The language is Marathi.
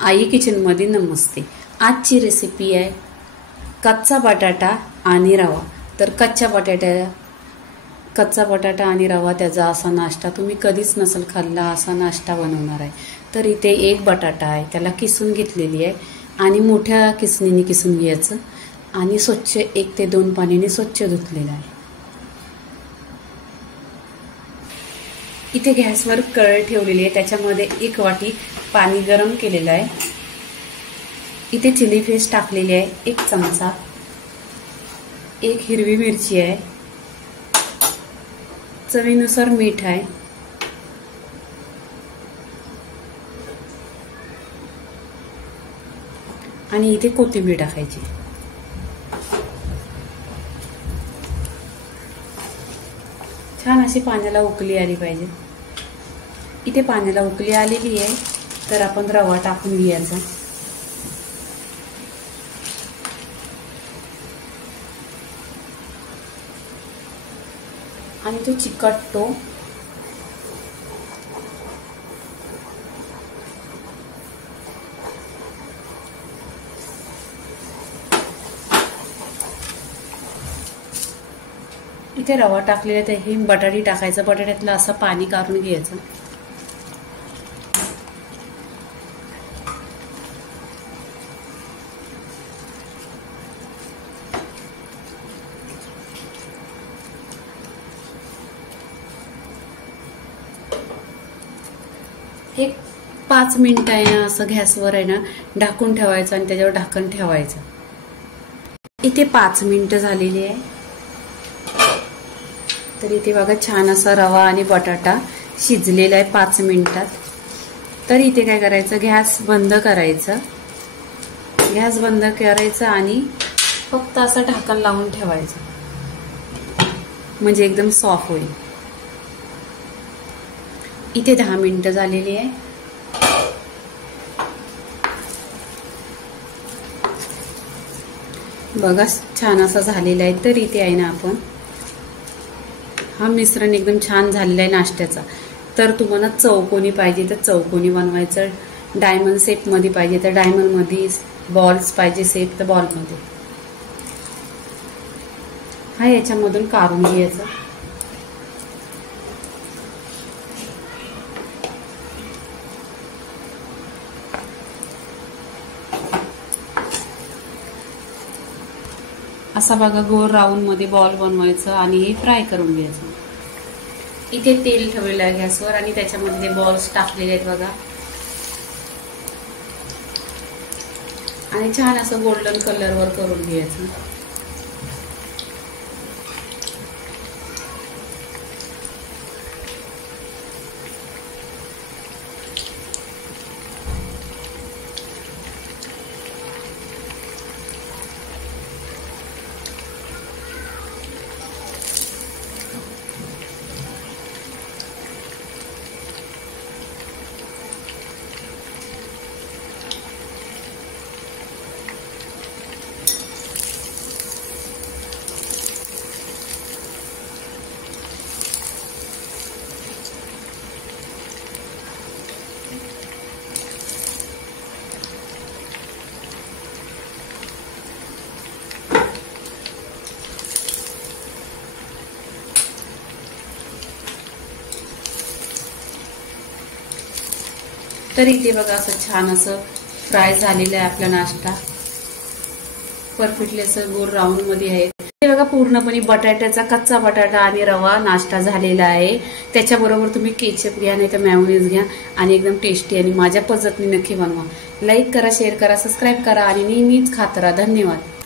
आई किचन मध्ये नमस्ते। आजची रेसिपी आहे कच्चा बटाटा आणि रवा। तर कच्चा बटाटा आणि रवा त्याचा असा नाश्ता तुम्ही कधीच नसेल खाल्ला, असा नाश्ता बनवणार आहे। तर इथे एक बटाटा आहे, त्याला किसून घेतलेली आहे आणि मोठ्या किसणीने किसून घ्यायचं आणि स्वच्छ 1 ते 2 पाण्याने स्वच्छ धुतलेला आहे। इथे गॅसवर कढई ठेवलेली आहे, त्याच्यामध्ये 1 वाटी पाणी गरम केलेलं आहे। इथे चिली पेस्ट टाकलेली आहे 1 चमचा, 1 हिरवी मिरची आहे, चवीनुसार मीठ आहे, आणि इथे कोथिंबीर टाकायची। छान अशी पाण्याला उकळी आली पाहिजे। इथे पाण्याला उकळी आलेली आहे, तर आपण रवा टाकून घ्यायचा। आणि तो चिकटतो। इथे रवा टाकलेला आहे, हे बटाटी टाकायचं, बटाट्यातलं असं पाणी काढून घ्यायचं। एक 5 मिनिटं आहे ना असं गॅसवर आहे ना ढाकून ठेवायचं आणि त्याच्यावर ढाकण ठेवायचं। इथे 5 मिनिटं झालेली आहे, तर इथे बघा छान असा रवा आणि बटाटा शिजलेला आहे 5 मिनिटात। तर इथे काय करायचं, गॅस बंद करायचं, आणि फक्त असं ढाकण लावून ठेवायचं, म्हणजे एकदम सॉफ्ट होईल। इथे 10 मिनिटं झालेली आहे। बघा छान असं झालेलं आहे। तर इथे आहे ना आपण हा मिश्रण एकदम छान झालेला आहे नाश्त्याचा। तर तुम्हाला चौकोनी पाहिजे तर चौकोनी बनवायचं, डायमंड शेप मध्ये पाहिजे तर डायमंड मध्ये, बॉल्स पाहिजे शेप तर बॉल मध्ये। हा याच्यामधून काढून घ्यायचा। असा बघा गोल राऊंड मध्ये बॉल बनवायचं आणि हे फ्राय करून घ्यायचं। इथे तेल ठेवलेलं आहे गॅसवर आणि त्याच्यामध्ये ते बॉल्स टाकलेले आहेत बघा, आणि छान असं गोल्डन कलरवर करून घ्यायचं। तर इथे बघा असं छान असं फ्राय झालेला आहे आपला नाश्ता, परफेक्टली असं गोल राऊंड मध्ये आहे। हे बघा पूर्णपणे बटाट्याचा, कच्चा बटाटा आणि रवा नाश्ता झालेला आहे। त्याच्याबरोबर तुम्ही केचप घ्या नाही तर मेयोनीज घ्या आणि एकदम टेस्टी आणि माझ्या पद्धतीने नक्की बनवा। लाईक करा, शेअर करा, सबस्क्राईब करा आणि नेहमीच खात राहा। धन्यवाद।